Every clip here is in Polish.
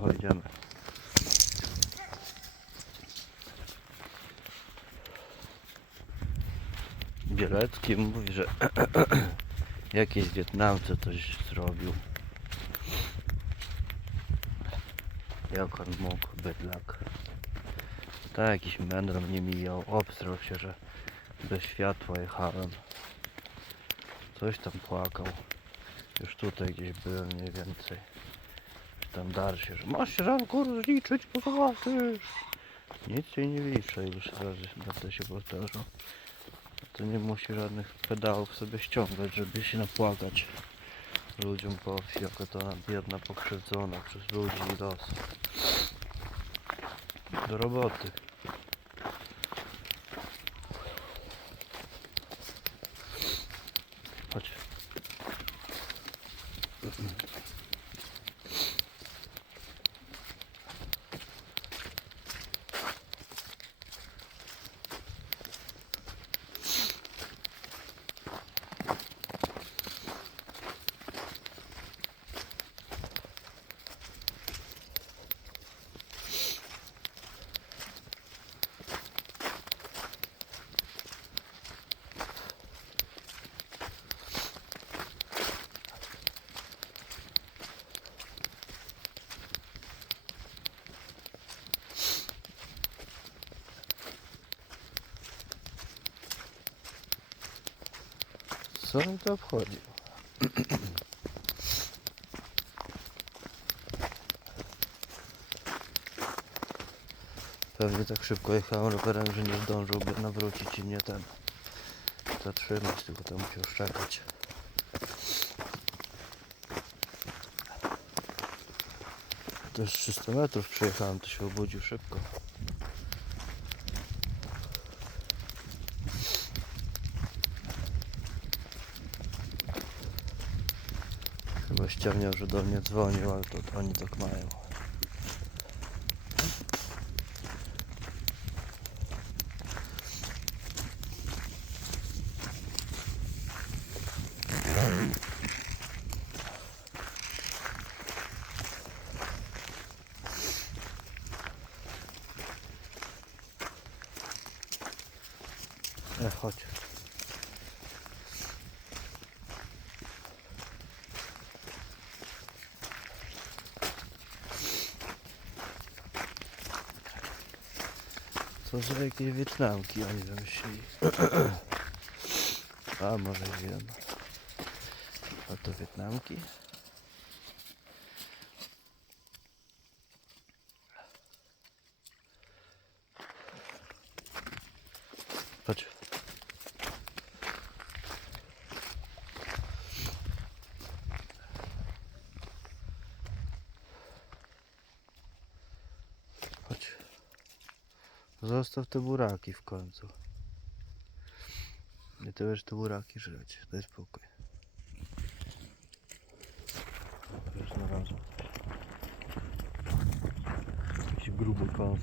Dawaj. Bielecki mówi, że jakiś Wietnamce coś zrobił. Jak on mógł, bydlak. Tak, jakiś mędro mnie mijał, obstrał się, że bez światła jechałem. Coś tam płakał. Już tutaj gdzieś byłem mniej więcej. Tam dalszy, że masz się żanku rozliczyć, bo zobaczysz. Nic się nie liczę, już razy będę się powtarzał. To nie musi żadnych pedałów sobie ściągać, żeby się napłakać ludziom po wsi, jako to biedna, pokrzywdzona przez ludzi i los. Do roboty. Chodź. Co mi to obchodzi? Pewnie tak szybko jechałem rowerem, że nie zdążyłby nawrócić i mnie ten zatrzymać, tylko to musiał szczekać. Też 300 metrów przejechałem, to się obudził szybko. Chyba ściemniał, że do mnie dzwonił, ale to oni tak mają. E, chodź. Co za jakieś Wietnamki oni wymyślili. A może wiem. A to Wietnamki? Chodź. Chodź. Zostaw te buraki w końcu. Nie ty będziesz te buraki żreć. Daj spokój. Wiesz, na razie. Jakiś gruby kąs.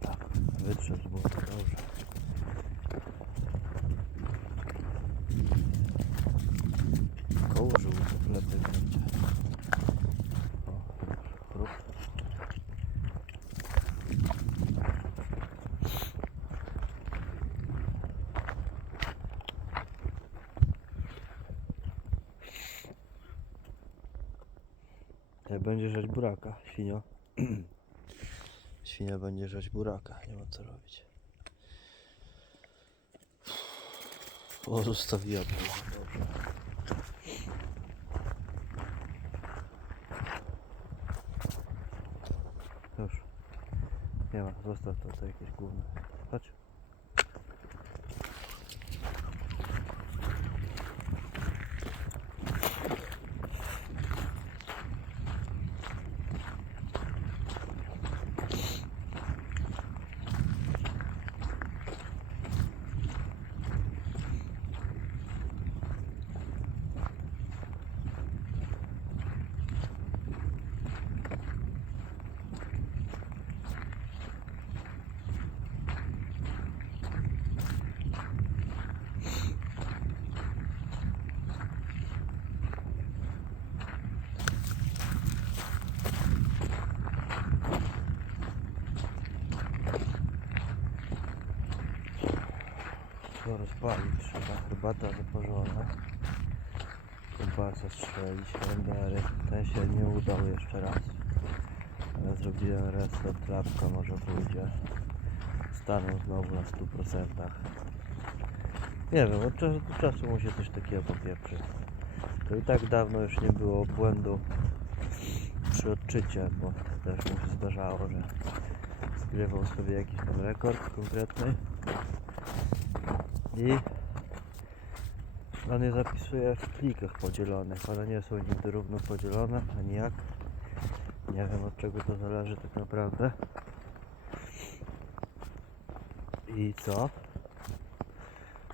Tak, wytrzeć było to dobrze. Koło żółte lepiej będzie. O, chrúp. Jak będzie żać buraka, świnio. Świnia będzie żać buraka, nie ma co robić. O, zostawiła było, dobrze. Już. Nie ma, zostaw to, to jakieś gówno. Chodź. Wszystko rozpalić. Trzeba herbata zaparzona. Kiełbasa strzelić, rendery. Ten się nie udał jeszcze raz. Ale zrobiłem reset, klapka może pójdzie. Stanę znowu na 100%. Nie wiem, od czasu do czasu mu się coś takiego popieprzy. To i tak dawno już nie było błędu przy odczycie, bo też mu się zdarzało, że zgrywał sobie jakiś tam rekord konkretny i on je zapisuje w plikach podzielonych. One nie są nigdy równo podzielone, ani jak. Nie wiem od czego to zależy tak naprawdę. I co?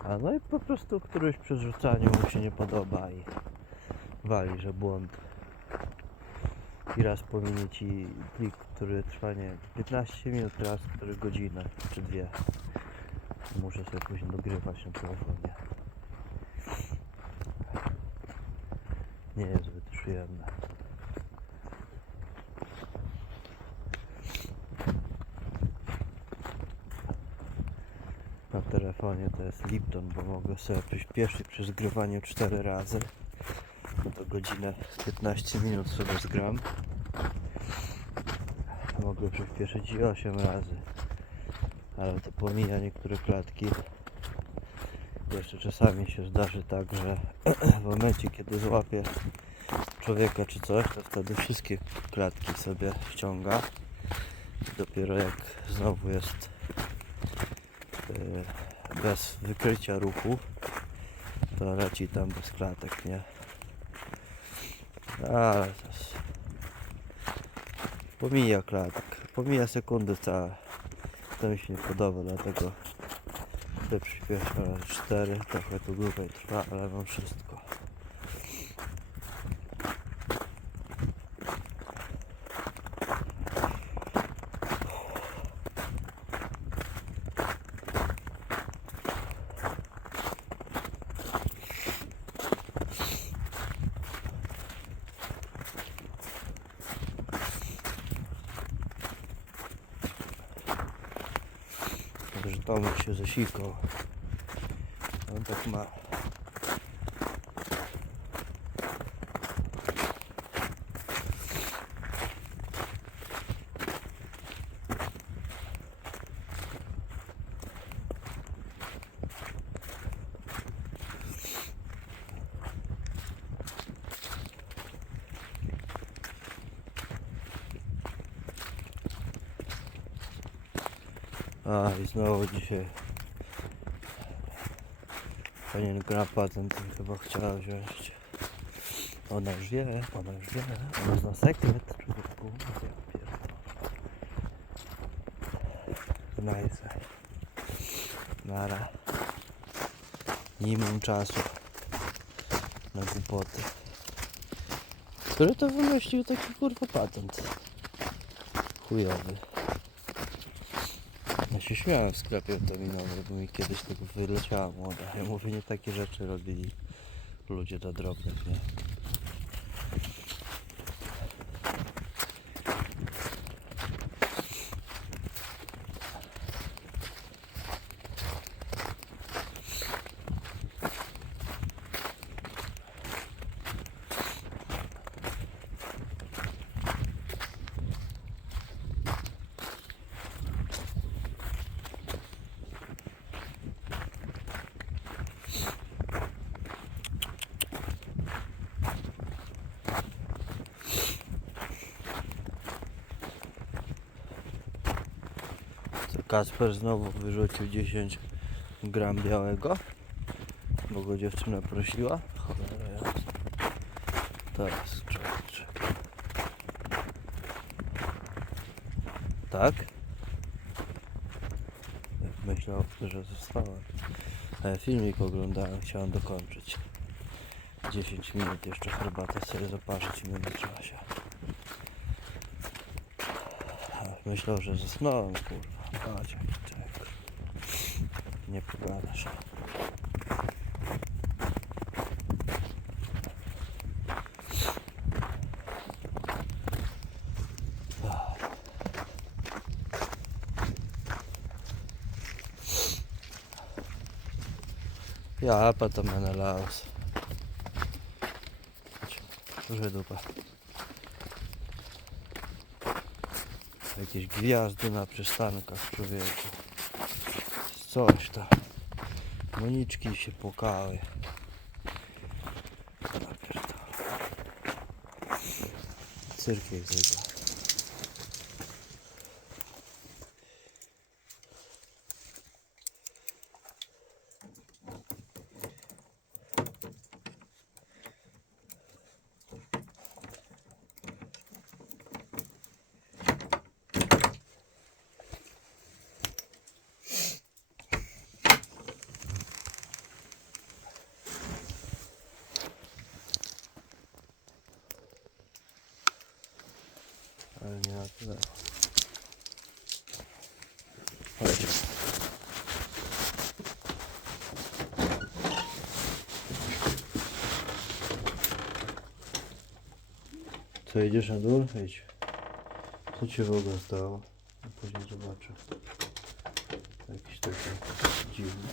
A no i po prostu któryś przy rzucaniu mu się nie podoba i wali, że błąd. I raz pominie ci plik, który trwa nie wiem, 15 minut, raz który godzinę czy dwie. Muszę sobie później dogrywać na telefonie. Nie jest zbyt przyjemne. Na telefonie to jest Lipton, bo mogę sobie przyspieszyć przy zgrywaniu 4 razy. To godzinę 15 minut sobie zgram. Mogę przyspieszyć i 8 razy. Ale to pomija niektóre klatki. Jeszcze czasami się zdarzy tak, że w momencie kiedy złapię człowieka czy coś, to wtedy wszystkie klatki sobie ściąga. Dopiero jak znowu jest yy, bez wykrycia ruchu, to leci tam bez klatek, nie? Ale to jest... Pomija klatek, pomija sekundy całe. To mi się nie podoba, dlatego Tutaj przyspieszam razy 4, trochę to dłużej trwa, ale mam wszystko. Także Tomek się zasikał. On tak A i znowu dzisiaj Panienka na patent chyba chciała wziąć. Ona już wie, ona już wie, ona zna sekret człowieku. Ja pierdolę. Se. Nara. Nie mam czasu na głupoty. Który to wymyślił taki kurwa patent? Chujowy. Się śmiałem w sklepie to minowy, bo mi kiedyś tego wyleciała młoda. Ja mówię, nie takie rzeczy robili ludzie do drobnych, nie? Kasper znowu wyrzucił 10 gram białego, bo go dziewczyna prosiła. Cholera jasna. Teraz czekaj. Tak? Jak myślał, że zostałem. Ale filmik oglądałem, chciałem dokończyć. 10 minut jeszcze herbatę sobie zaparzyć w międzyczasie. Myślał, że zasnąłem, kurwa. Patrz, czek. Nie pogadasz. Ja, pa to mene laus. Že dupa. Jakieś gwiazdy na przystankach człowieku. Coś tam. Moniczki się płakały. Ja pierdolę. Chodź. Co, idziesz na dół? Idź. Co ci w ogóle stało? Później zobaczę. Jakiś taki dziwny.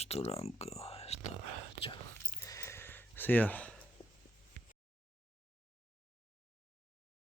Esto lo. Esto... Ya.